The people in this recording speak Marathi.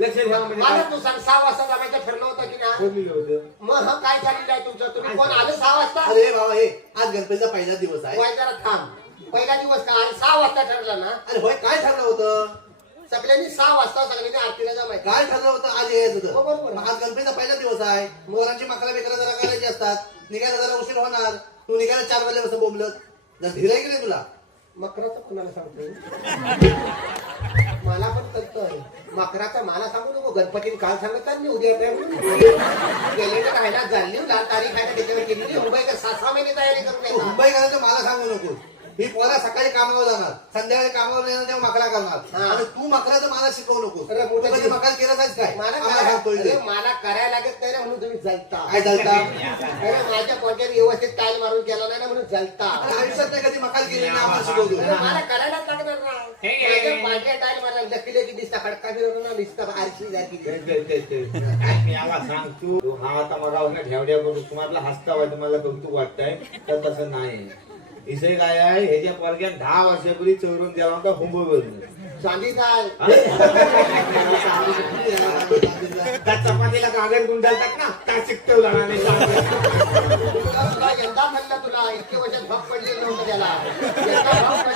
लक्ष ठेवा म्हणजे मला काय? तू सांग 6 वाजता जमायचं ठरलं होतं की ना? कोण लिहिलं होतं? मग हा काय चाललेलं आहे तुमचं? तुम्ही कोण आलं 6 वाजता? अरे बाबा हे आज गणपतीचा पहिला दिवस आहे. वाय जरा थांब. पहिला दिवस का? आणि 6 वाजता ठरलं ना? अरे होय काय ठरलं होतं? सगळ्यांनी 6 वाजता सगळ्यांनी आरतीला जमायचं. काय ठरलं होतं आज यायचं हो, बरोबर. तर? मग आज गणपतीचा पहिला दिवस आहे. मोरांची मकरा बिकरा जरा करायची असतात. निघायला जरा उशीर होणार. तू निघायला 4 वाजल्यापासून बोंबलत. जर धीर आहे की नाही तुला? मकराचं कुणाला सांगतोय? मला पण कळतंय. मकराचा मला सांगू नको. गणपतीने काल सांगत मी उद्या गेले तर राहायला झाली लाल तारीख आहे त्याच्यावर केलेली. मुंबई का 6 महिने तयारी करून तू येतात. मुंबई करायचं मला सांगू नको. ही पोरा सकाळी कामावर जाणार, संध्याकाळी कामावर येणार तेव्हा मकरा करणार. आणि तू मकराचं मला शिकवू नको. अरे मोठं कधी मकरा केलं नाहीस काय? मला आम्हाला सांगतोय ते. मला करायला लागत नाही ना म्हणून तुम्ही जलता. काय चालता? अरे माझ्या पोटात व्यवस्थित टाईल मारून केला नाही ना म्हणून जलता. अरे आयुष्यात नाही कधी मकाल केली नाही आम्हाला शिकवतो. अरे मला करायलाच लागणार ना. माझ्या टाईल मारा लकी लकी दिसता खडका फिरवून ना दिसता आरशी जाती. काय मी आला सांग तू हा आता मला ठेवड्या करून तुम्हाला हसता वाटत मला कौतुक वाटतंय तर तसं नाही. इथे काय आहे ह्याच्या पोरग्यात 10 वर्षापूर्वी चोरून गेला होता मुंबईवरून. चांदी काय त्या चपातीला कागद गुंडाळतात ना त्या चिकटवला आणि तुला यंदा म्हणलं तुला इतके वर्षात भाग पडले नव्हतं त्याला. यंदा भाग